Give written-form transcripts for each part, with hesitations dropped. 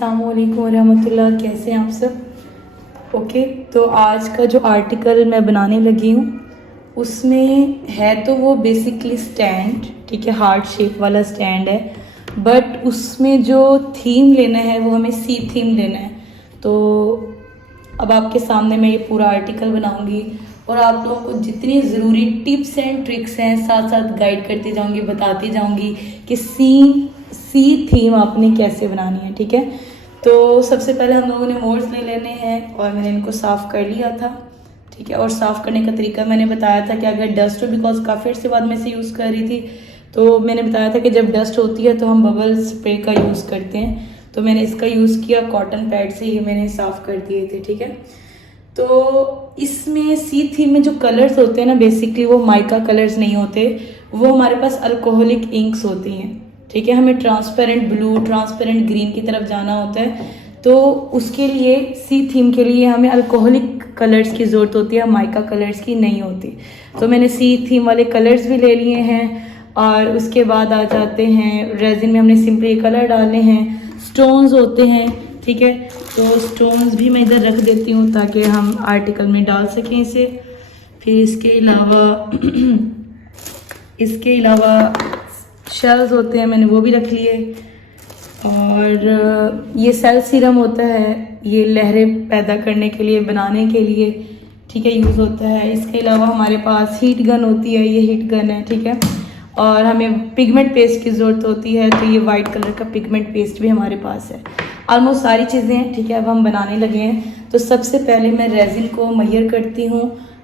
अस्सलाम वालेकुम रहमतुल्लाह। कैसे हैं आप सब? ओके, तो आज का जो आर्टिकल मैं बनाने लगी हूँ उसमें है तो वो बेसिकली स्टैंड, ठीक है, हार्ट शेप वाला स्टैंड है, बट उसमें जो थीम लेना है वो हमें सी थीम लेना है। तो अब आपके सामने मैं ये पूरा आर्टिकल बनाऊंगी और आप लोगों को जितनी ज़रूरी टिप्स एंड ट्रिक्स हैं साथ साथ गाइड करती जाऊंगी, बताती जाऊंगी कि सी थीम आपने कैसे बनानी है, ठीक है। तो सबसे पहले हम लोगों ने मोल्ड्स ले लेने हैं और मैंने इनको साफ़ कर लिया था, ठीक है। और साफ़ करने का तरीका मैंने बताया था कि अगर डस्ट हो, बिकॉज काफ़ी अर्से बाद मैं इसे यूज़ कर रही थी, तो मैंने बताया था कि जब डस्ट होती है तो हम बबल स्प्रे का यूज़ करते हैं। तो मैंने इसका यूज़ किया, कॉटन पैड से ही मैंने साफ़ कर दिए थे, ठीक है। तो इसमें सी थीम में जो कलर्स होते हैं ना, बेसिकली वो माइका कलर्स नहीं होते, वो हमारे पास अल्कोहलिक इंक्स होती हैं, ठीक है। हमें ट्रांसपेरेंट ब्लू, ट्रांसपेरेंट ग्रीन की तरफ जाना होता है, तो उसके लिए सी थीम के लिए हमें अल्कोहलिक कलर्स की ज़रूरत होती है, माइका कलर्स की नहीं होती। तो मैंने सी थीम वाले कलर्स भी ले लिए हैं। और उसके बाद आ जाते हैं रेजिन में हमने सिंपली कलर डालने हैं, स्टोन्स होते हैं, ठीक है। तो स्टोन्स भी मैं इधर रख देती हूँ ताकि हम आर्टिकल में डाल सकें इसे। फिर इसके अलावा शेल्स होते हैं, मैंने वो भी रख लिए। और ये सेल सीरम होता है, ये लहरें पैदा करने के लिए, बनाने के लिए, ठीक है, यूज़ होता है। इसके अलावा हमारे पास हीट गन होती है, ये हीट गन है, ठीक है। और हमें पिगमेंट पेस्ट की ज़रूरत होती है, तो ये वाइट कलर का पिगमेंट पेस्ट भी हमारे पास है। ऑलमोस्ट सारी चीज़ें हैं, ठीक है। अब हम बनाने लगे हैं, तो सबसे पहले मैं रेजिन को मेजर करती हूँ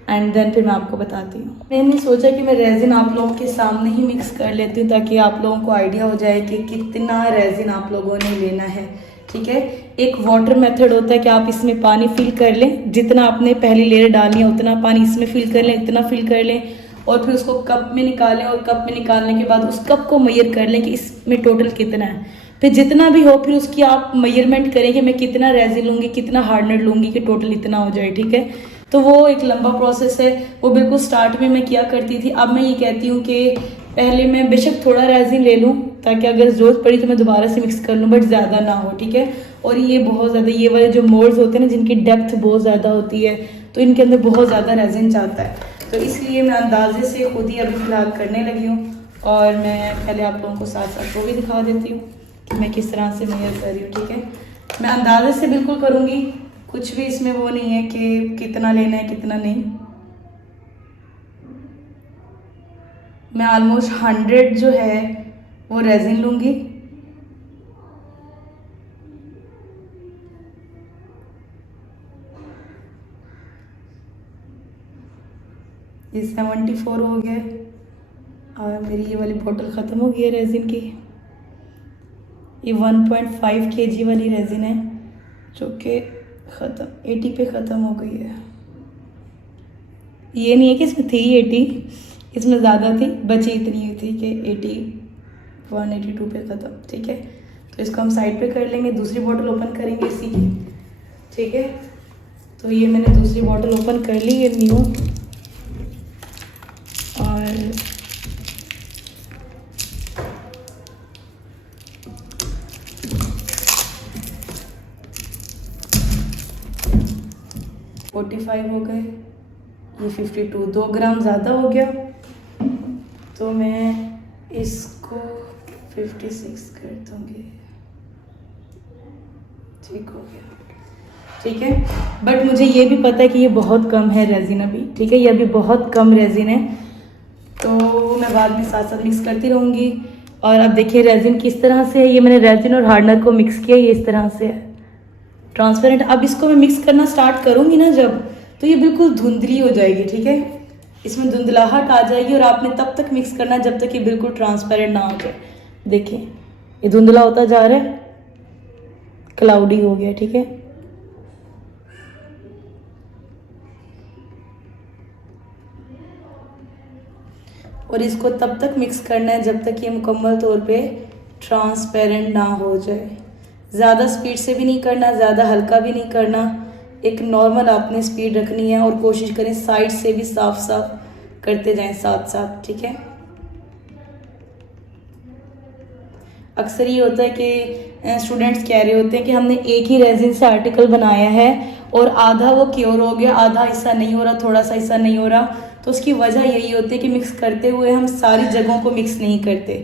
एंड देन फिर मैं आपको बताती हूँ। मैंने सोचा कि मैं रेजिन आप लोगों के सामने ही मिक्स कर लेती हूँ ताकि आप लोगों को आइडिया हो जाए कि कितना रेजिन आप लोगों ने लेना है, ठीक है। एक वाटर मेथड होता है कि आप इसमें पानी फिल कर लें, जितना आपने पहली लेयर डालनी है उतना पानी इसमें फिल कर लें, इतना फिल कर लें, और फिर उसको कप में निकालें, और कप में निकालने के बाद उस कप को मेजर कर लें कि इसमें टोटल कितना है। फिर जितना भी हो फिर उसकी आप मेजरमेंट करें कि मैं कितना रेजिन लूँगी, कितना हार्डनर लूँगी कि टोटल इतना हो जाए, ठीक है। तो वो एक लंबा प्रोसेस है, वो बिल्कुल स्टार्ट में मैं किया करती थी। अब मैं ये कहती हूँ कि पहले मैं बेशक थोड़ा रेजिन ले लूँ ताकि अगर ज़रूरत पड़ी तो मैं दोबारा से मिक्स कर लूँ, बट ज़्यादा ना हो, ठीक है। और ये बहुत ज़्यादा, ये वाले जो मोल्ड्स होते हैं ना जिनकी डेप्थ बहुत ज़्यादा होती है, तो इनके अंदर बहुत ज़्यादा रेजिन जाता है, तो इसलिए मैं अंदाजे से खुद ही अभी फ़िलहाल करने लगी हूँ। और मैं पहले आप लोगों को साथ साथ वो भी दिखा देती हूँ कि मैं किस तरह से मेजर कर रही हूँ, ठीक है। मैं अंदाजे से बिल्कुल करूँगी, कुछ भी इसमें वो नहीं है कि कितना लेना है कितना नहीं। मैं ऑलमोस्ट 100 जो है वो रेजिन लूँगी, ये 74 हो गया। और मेरी ये वाली बोतल ख़त्म हो गई है रेजिन की। ये 1.5 kg वाली रेजिन है जो कि ख़त्म 80 पे ख़त्म हो गई है। ये नहीं है कि इसमें थी 80, इसमें ज़्यादा थी, बची इतनी थी कि 81 82 पे ख़त्म, ठीक है। तो इसको हम साइड पे कर लेंगे, दूसरी बोतल ओपन करेंगे इसी की, ठीक है। तो ये मैंने दूसरी बोतल ओपन कर ली, ये न्यू। और 45 हो गए, ये 52, 2 ग्राम ज़्यादा हो गया, तो मैं इसको 56 कर दूँगी, ठीक हो गया, ठीक है। बट मुझे ये भी पता है कि ये बहुत कम है रेजिन अभी, ठीक है, ये अभी बहुत कम रेजिन है, तो मैं बाद में साथ साथ मिक्स करती रहूँगी। और अब देखिए रेजिन किस तरह से है, ये मैंने रेजिन और हार्डनर को मिक्स किया, ये इस तरह से है ट्रांसपेरेंट। अब इसको मैं मिक्स करना स्टार्ट करूँगी ना जब, तो ये बिल्कुल धुंधली हो जाएगी, ठीक है, इसमें धुंधलाहट आ जाएगी, और आपने तब तक मिक्स करना जब तक ये बिल्कुल ट्रांसपेरेंट ना हो जाए। देखिए ये धुंधला होता जा रहा है, क्लाउडी हो गया, ठीक है। और इसको तब तक मिक्स करना है जब तक ये मुकम्मल तौर पे ट्रांसपेरेंट ना हो जाए। ज़्यादा स्पीड से भी नहीं करना, ज़्यादा हल्का भी नहीं करना, एक नॉर्मल आपने स्पीड रखनी है। और कोशिश करें साइड से भी साफ साफ करते जाएं साथ साथ, ठीक है। अक्सर ये होता है कि स्टूडेंट्स कह रहे होते हैं कि हमने एक ही रेजिन से आर्टिकल बनाया है और आधा वो क्योर हो गया, आधा हिस्सा नहीं हो रहा, थोड़ा सा हिस्सा नहीं हो रहा। तो उसकी वजह यही होती है कि मिक्स करते हुए हम सारी जगहों को मिक्स नहीं करते।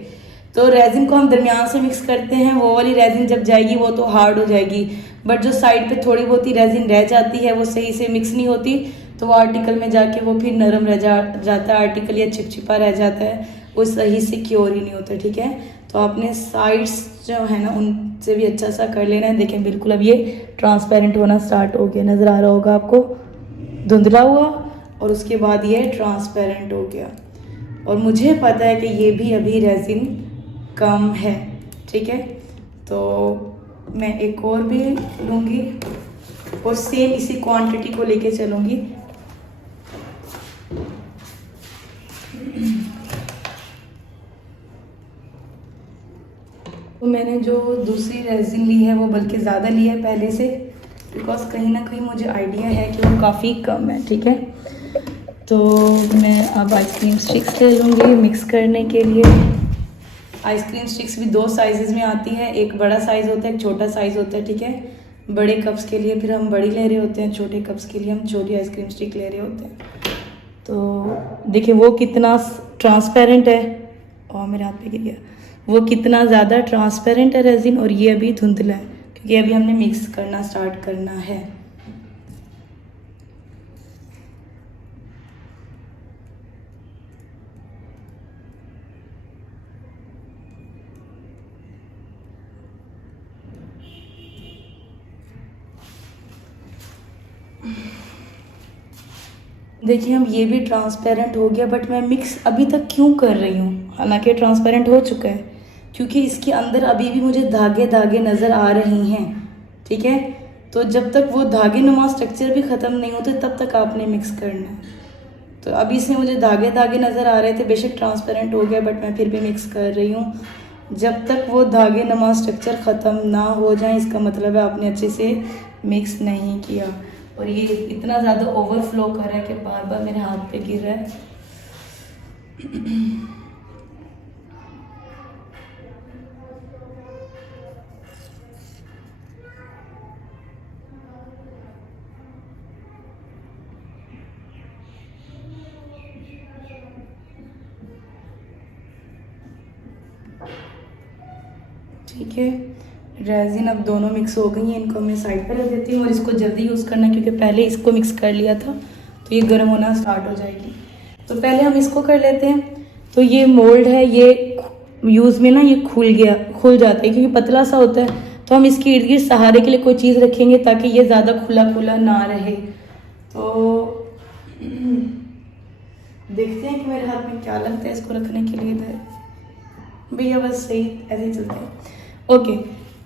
तो रेजिन को हम दरमियान से मिक्स करते हैं, वो वाली रेजिन जब जाएगी वो तो हार्ड हो जाएगी, बट जो साइड पे थोड़ी बहुत ही रेजिन रह जाती है वो सही से मिक्स नहीं होती, तो वो आर्टिकल में जाके वो फिर नरम रह जाता है आर्टिकल, या चिपचिपा रह जाता है, वो सही से क्योर ही नहीं होता। ठीक है, तो आपने साइड्स जो है ना उनसे भी अच्छा सा कर लेना है। देखें बिल्कुल अब ये ट्रांसपेरेंट होना स्टार्ट हो गया, नज़र आ रहा होगा आपको, धुंधला हुआ और उसके बाद ये ट्रांसपेरेंट हो गया। और मुझे पता है कि ये भी अभी रेजिन कम है। ठीक है, तो मैं एक और भी लूँगी और सेम इसी क्वांटिटी को लेके चलूँगी। तो मैंने जो दूसरी रेजिन ली है वो बल्कि ज़्यादा ली है पहले से, बिकॉज कहीं ना कहीं मुझे आइडिया है कि वो काफ़ी कम है। ठीक है, तो मैं अब आइसक्रीम स्टिक्स ले लूँगी मिक्स करने के लिए। आइसक्रीम स्टिक्स भी दो साइज़ में आती है, एक बड़ा साइज़ होता है, एक छोटा साइज़ होता है। ठीक है, बड़े कप्स के लिए फिर हम बड़ी ले रहे होते हैं, छोटे कप्स के लिए हम छोटी आइसक्रीम स्टिक ले रहे होते हैं। तो देखिए वो कितना ट्रांसपेरेंट है, और मेरे हाथ पे गिर गया, वो कितना ज़्यादा ट्रांसपेरेंट है रेजिन, और ये अभी धुंधला है क्योंकि अभी हमने मिक्स करना स्टार्ट करना है। देखिए हम ये भी ट्रांसपेरेंट हो गया, बट मैं मिक्स अभी तक क्यों कर रही हूँ, हालांकि ट्रांसपेरेंट हो चुका है, क्योंकि इसके अंदर अभी भी मुझे धागे धागे नज़र आ रही हैं। ठीक है, तो जब तक वो धागे नुमा स्ट्रक्चर भी ख़त्म नहीं होते तब तक आपने मिक्स करना है। तो अभी इसमें मुझे धागे धागे नज़र आ रहे थे, बेशक ट्रांसपेरेंट हो गया बट मैं फिर भी मिक्स कर रही हूँ। जब तक वो धागे नुमा स्ट्रक्चर ख़त्म ना हो जाए इसका मतलब है आपने अच्छे से मिक्स नहीं किया। और ये इतना ज़्यादा ओवरफ्लो कर रहा है कि बार बार मेरे हाथ पे गिर रहा है। ठीक है, रेजिन अब दोनों मिक्स हो गई हैं, इनको मैं साइड पर रख देती हूँ और इसको जल्दी यूज़ करना क्योंकि पहले इसको मिक्स कर लिया था तो ये गर्म होना स्टार्ट हो जाएगी। तो पहले हम इसको कर लेते हैं। तो ये मोल्ड है, ये यूज़ में ना ये खुल जाता है क्योंकि पतला सा होता है, तो हम इसके इर्द गिर्द सहारे के लिए कोई चीज़ रखेंगे ताकि ये ज़्यादा खुला खुला ना रहे। तो देखते हैं कि मेरे हाथ में क्या लगता है इसको रखने के लिए। इधर भैया बस सही ऐसे ही चलते हैं। ओके,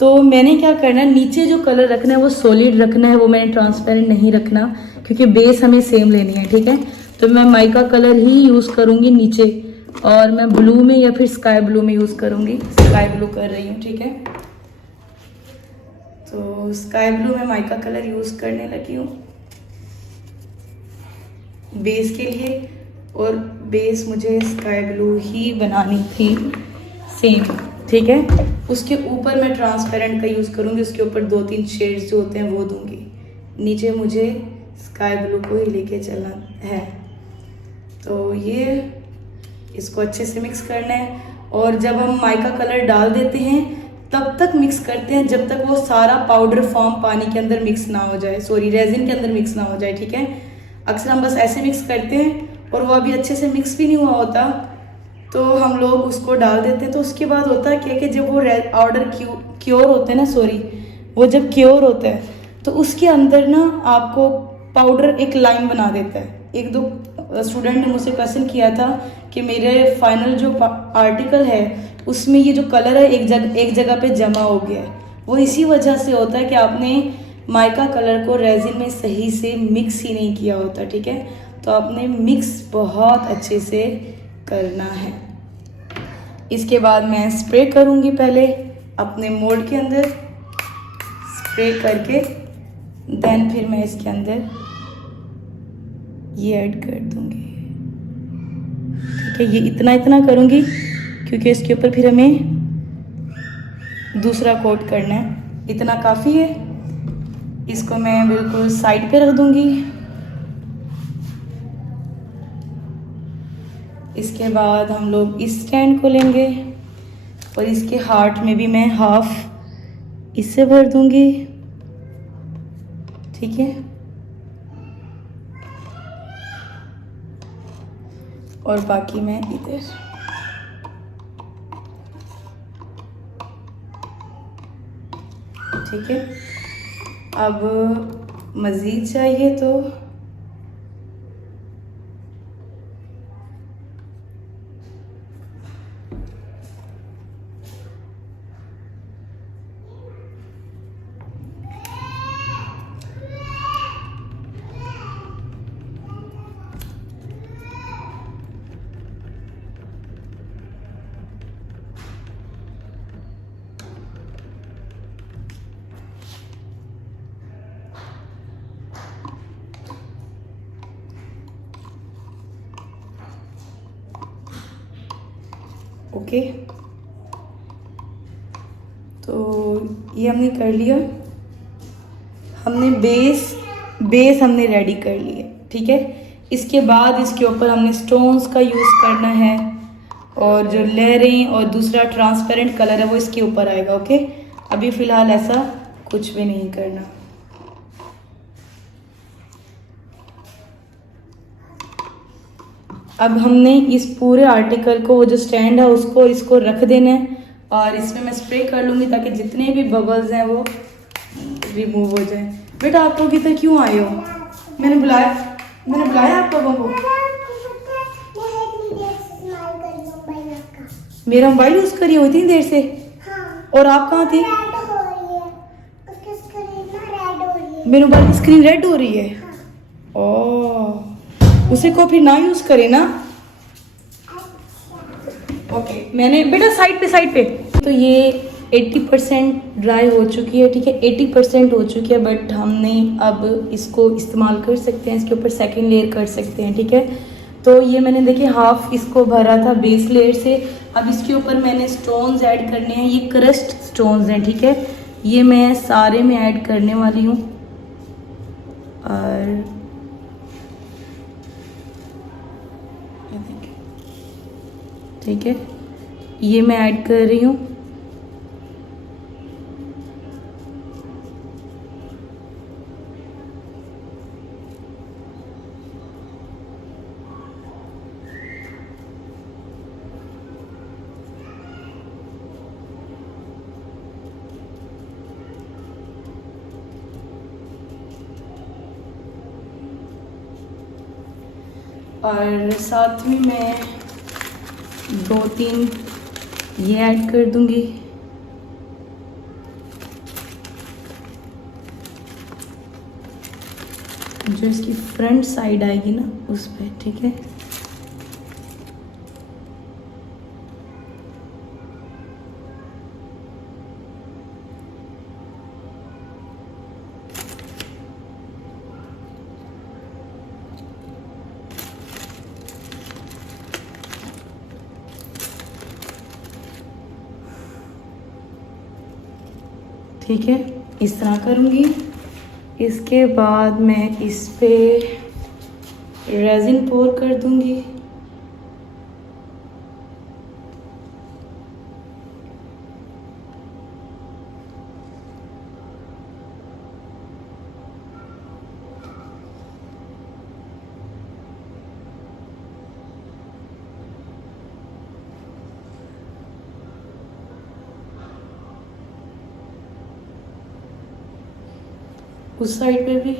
तो मैंने क्या करना है, नीचे जो कलर रखना है वो सॉलिड रखना है, वो मैंने ट्रांसपेरेंट नहीं रखना क्योंकि बेस हमें सेम लेनी है। ठीक है, तो मैं माइका कलर ही यूज़ करूँगी नीचे, और मैं ब्लू में या फिर स्काई ब्लू में यूज़ करूँगी। स्काई ब्लू कर रही हूँ। ठीक है, तो स्काई ब्लू में माइका कलर यूज़ करने लगी हूँ बेस के लिए, और बेस मुझे स्काई ब्लू ही बनानी थी सेम। ठीक है, उसके ऊपर मैं ट्रांसपेरेंट का यूज़ करूँगी, उसके ऊपर 2-3 शेड्स जो होते हैं वो दूंगी। नीचे मुझे स्काई ब्लू को ही लेके चलना है। तो ये इसको अच्छे से मिक्स करना है, और जब हम माइका कलर डाल देते हैं तब तक मिक्स करते हैं जब तक वो सारा पाउडर फॉर्म पानी के अंदर मिक्स ना हो जाए, सॉरी रेजिन के अंदर मिक्स ना हो जाए। ठीक है, अक्सर हम बस ऐसे मिक्स करते हैं और वो अभी अच्छे से मिक्स भी नहीं हुआ होता तो हम लोग उसको डाल देते हैं। तो उसके बाद होता है क्या कि जब वो पाउडर क्योर होते हैं ना, सॉरी वो जब क्योर होता है तो उसके अंदर ना आपको पाउडर एक लाइन बना देता है। एक दो स्टूडेंट ने मुझसे क्वेश्चन किया था कि मेरे फाइनल जो आर्टिकल है उसमें ये जो कलर है एक जगह पे जमा हो गया है। वो इसी वजह से होता है कि आपने माइका कलर को रेजिन में सही से मिक्स ही नहीं किया होता। ठीक है, तो आपने मिक्स बहुत अच्छे से करना है। इसके बाद मैं स्प्रे करूँगी, पहले अपने मोल्ड के अंदर स्प्रे करके देन फिर मैं इसके अंदर ये ऐड कर दूँगी। ठीक है, ये इतना करूँगी क्योंकि इसके ऊपर फिर हमें दूसरा कोट करना है। इतना काफ़ी है। इसको मैं बिल्कुल साइड पे रख दूंगी। इसके बाद हम लोग इस स्टैंड को लेंगे और इसके हार्ट में भी मैं हाफ इससे भर दूंगी। ठीक है, और बाकी मैं इधर। ठीक है, अब मज़ीद चाहिए तो ओके। तो ये हमने कर लिया। हमने बेस हमने रेडी कर लिया। ठीक है, इसके बाद इसके ऊपर हमने स्टोन्स का यूज़ करना है और जो लहरें और दूसरा ट्रांसपेरेंट कलर है वो इसके ऊपर आएगा। ओके, अभी फ़िलहाल ऐसा कुछ भी नहीं करना। अब हमने इस पूरे आर्टिकल को, वो जो स्टैंड है उसको, इसको रख देना है और इसमें मैं स्प्रे कर लूँगी ताकि जितने भी बबल्स हैं वो रिमूव हो जाए। बेटा आप लोग इधर क्यों आए हो? मैंने बुलाया आप लोगों को। मेरा मोबाइल यूज़ करी हुई इतनी देर से। और आप कहाँ थी? मेरे मोबाइल की स्क्रीन रेड हो रही है। ओह, उसे को फिर ना यूज़ करे ना। ओके, मैंने बेटा साइड पे। तो ये 80% ड्राई हो चुकी है। ठीक है, 80% हो चुकी है, बट हमने अब इसको इस्तेमाल कर सकते हैं, इसके ऊपर सेकंड लेयर कर सकते हैं। ठीक है, तो ये मैंने देखिए हाफ इसको भरा था बेस लेयर से। अब इसके ऊपर मैंने स्टोन्स ऐड करने हैं। ये क्रस्ट स्टोन्स हैं। ठीक है, ये मैं सारे में ऐड करने वाली हूँ। और ठीक है, ये मैं ऐड कर रही हूँ। और साथ में मैं 2-3 ये ऐड कर दूंगी। जो इसकी फ्रंट साइड आएगी ना उस पे। ठीक है, ठीक है, इस तरह करूँगी। इसके बाद मैं इस पे रेजिन पोर कर दूँगी। उस साइड पे भी।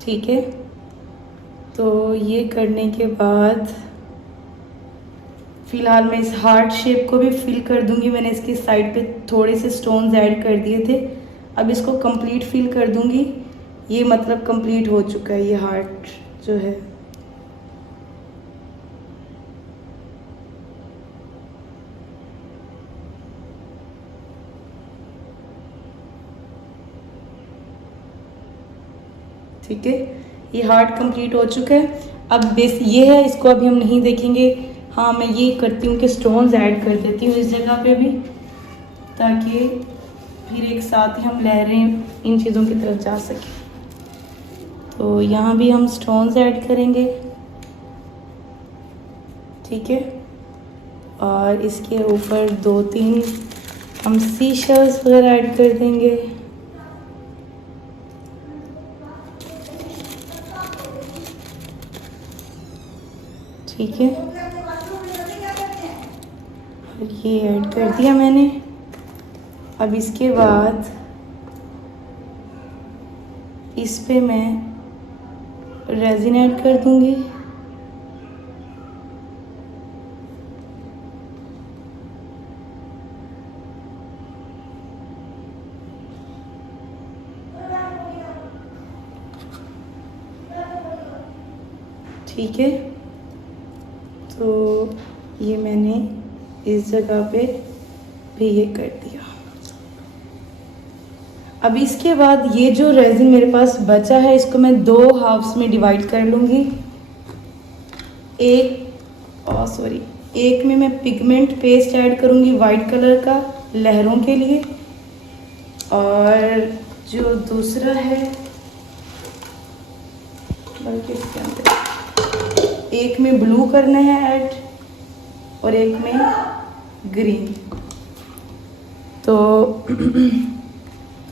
ठीक है, तो ये करने के बाद फ़िलहाल मैं इस हार्ट शेप को भी फिल कर दूंगी। मैंने इसकी साइड पे थोड़े से स्टोन्स ऐड कर दिए थे। अब इसको कंप्लीट फिल कर दूंगी। ये मतलब कंप्लीट हो चुका है ये हार्ट जो है। ठीक है, ये हार्ट कंप्लीट हो चुका है। अब बेस ये है, इसको अभी हम नहीं देखेंगे। हाँ, मैं ये करती हूँ कि स्टोन्स ऐड कर देती हूँ इस जगह पे भी, ताकि फिर एक साथ ही हम लहरें इन चीज़ों की तरफ जा सकें। तो यहाँ भी हम स्टोन्स ऐड करेंगे, ठीक है। और इसके ऊपर 2-3 हम सी शेल्स वगैरह ऐड कर देंगे। ठीक है, और ये ऐड कर दिया मैंने। अब इसके बाद इस पे मैं रेजिन ऐड कर दूंगी। ठीक है, तो ये मैंने इस जगह पे भी ये कर दिया। अब इसके बाद ये जो रेजिन मेरे पास बचा है, इसको मैं 2 हाफ्स में डिवाइड कर लूँगी। एक में मैं पिगमेंट पेस्ट ऐड करूँगी वाइट कलर का लहरों के लिए, और जो दूसरा है, बल्कि इसके अंदर एक में ब्लू करना है ऐड और एक में ग्रीन। तो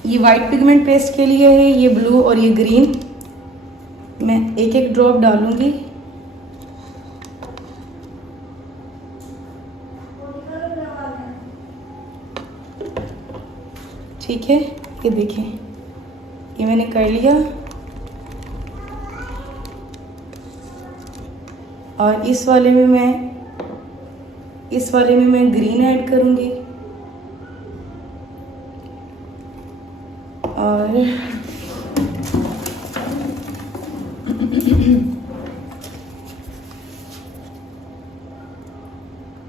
ये वाइट पिगमेंट पेस्ट के लिए है, ये ब्लू और ये ग्रीन। मैं एक एक ड्रॉप डालूंगी। ठीक है, ये देखें, ये मैंने कर लिया। और इस वाले में मैं ग्रीन ऐड करूँगी। और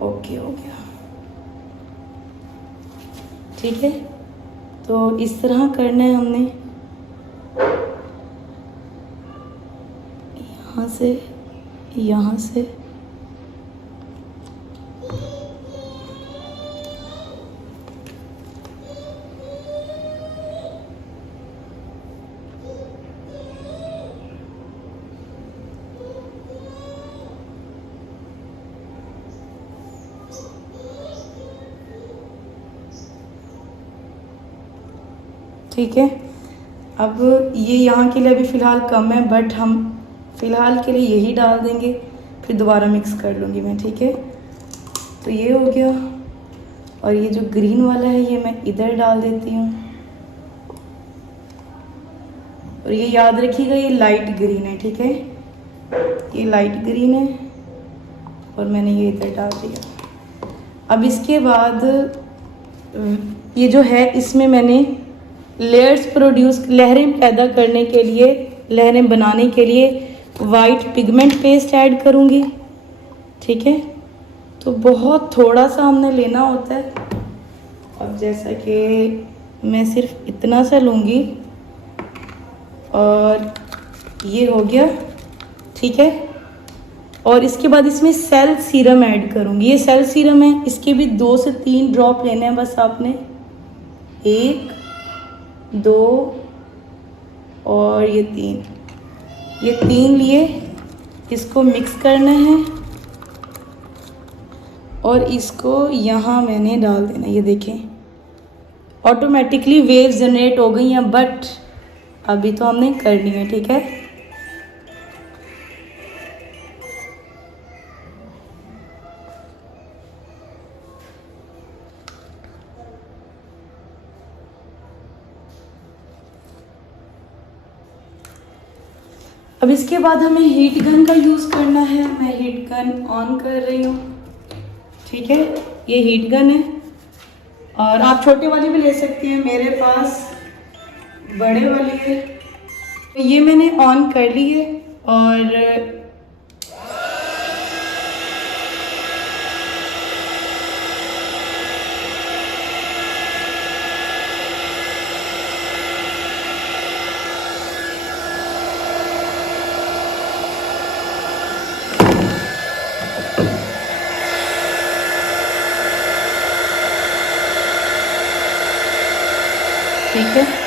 ओके, हो गया। ठीक है, तो इस तरह करना है हमने, यहाँ से ठीक है। अब ये यहाँ के लिए अभी फ़िलहाल कम है, बट हम फ़िलहाल के लिए यही डाल देंगे, फिर दोबारा मिक्स कर लूँगी मैं। ठीक है, तो ये हो गया। और ये जो ग्रीन वाला है, ये मैं इधर डाल देती हूँ। और ये याद रखिएगा, ये लाइट ग्रीन है। ठीक है, ये लाइट ग्रीन है और मैंने ये इधर डाल दिया। अब इसके बाद ये जो है, इसमें मैंने लेयर्स प्रोड्यूस, लहरें पैदा करने के लिए, लहरें बनाने के लिए वाइट पिगमेंट पेस्ट ऐड करूँगी। ठीक है, तो बहुत थोड़ा सा हमने लेना होता है। अब जैसा कि मैं सिर्फ इतना सा लूँगी और ये हो गया। ठीक है, और इसके बाद इसमें सेल सीरम ऐड करूँगी। ये सेल सीरम है, इसके भी 2 से 3 ड्रॉप लेने हैं बस आपने। 1, 2 और ये 3 लिए। इसको मिक्स करना है और इसको यहाँ मैंने डाल देना। ये देखें, ऑटोमेटिकली वेव्स जनरेट हो गई हैं, बट अभी तो हमने करनी है। ठीक है, अब इसके बाद हमें हीट गन का यूज़ करना है। मैं हीट गन ऑन कर रही हूँ। ठीक है, ये हीट गन है और आप छोटे वाली भी ले सकती हैं, मेरे पास बड़े वाली है। ये मैंने ऑन कर ली है और ठीक है।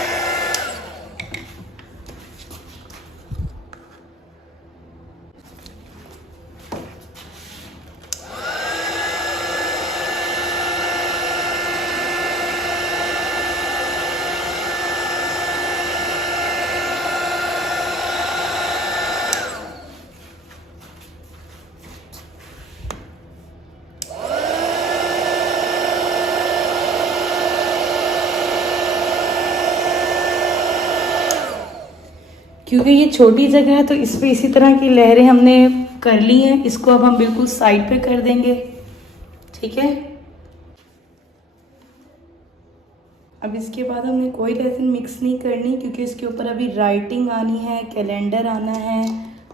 क्योंकि ये छोटी जगह है तो इस पे इसी तरह की लहरें हमने कर ली हैं। इसको अब हम बिल्कुल साइड पे कर देंगे, ठीक है। अब इसके बाद हमने कोई रेजिन मिक्स नहीं करनी, क्योंकि इसके ऊपर अभी राइटिंग आनी है, कैलेंडर आना है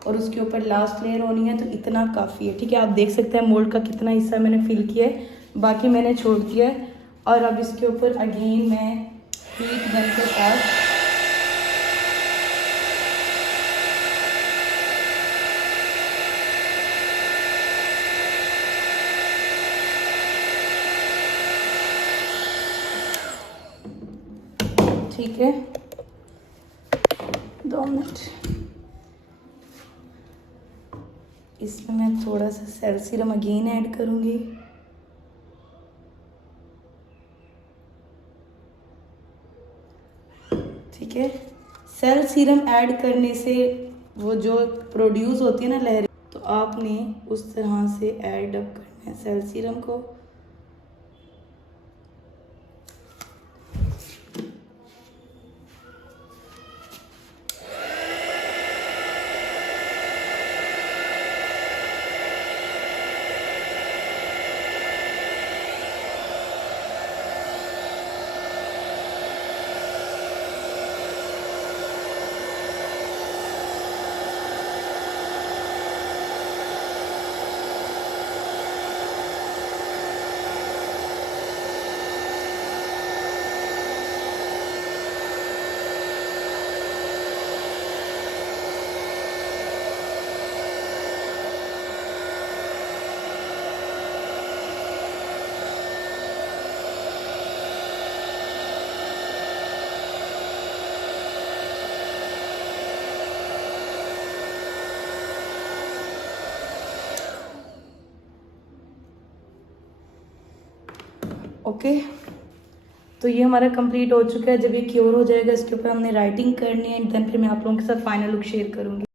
और उसके ऊपर लास्ट लेयर होनी है, तो इतना काफ़ी है, ठीक है। आप देख सकते हैं मोल्ड का कितना हिस्सा मैंने फिल किया है, बाकी मैंने छोड़ दिया है। और अब इसके ऊपर अगेन मैं हीट गन के साथ ठीक है, 2 मिनट। इसमें मैं थोड़ा सा सेल सीरम अगेन ऐड करूँगी। ठीक है, सेल सीरम ऐड करने से वो जो प्रोड्यूस होती है ना लहरें, तो आपने उस तरह से ऐड अप करना है सेल सीरम को। ओके, तो ये हमारा कंप्लीट हो चुका है। जब ये क्योर हो जाएगा, इसके ऊपर हमने राइटिंग करनी है, देन फिर मैं आप लोगों के साथ फाइनल लुक शेयर करूँगी।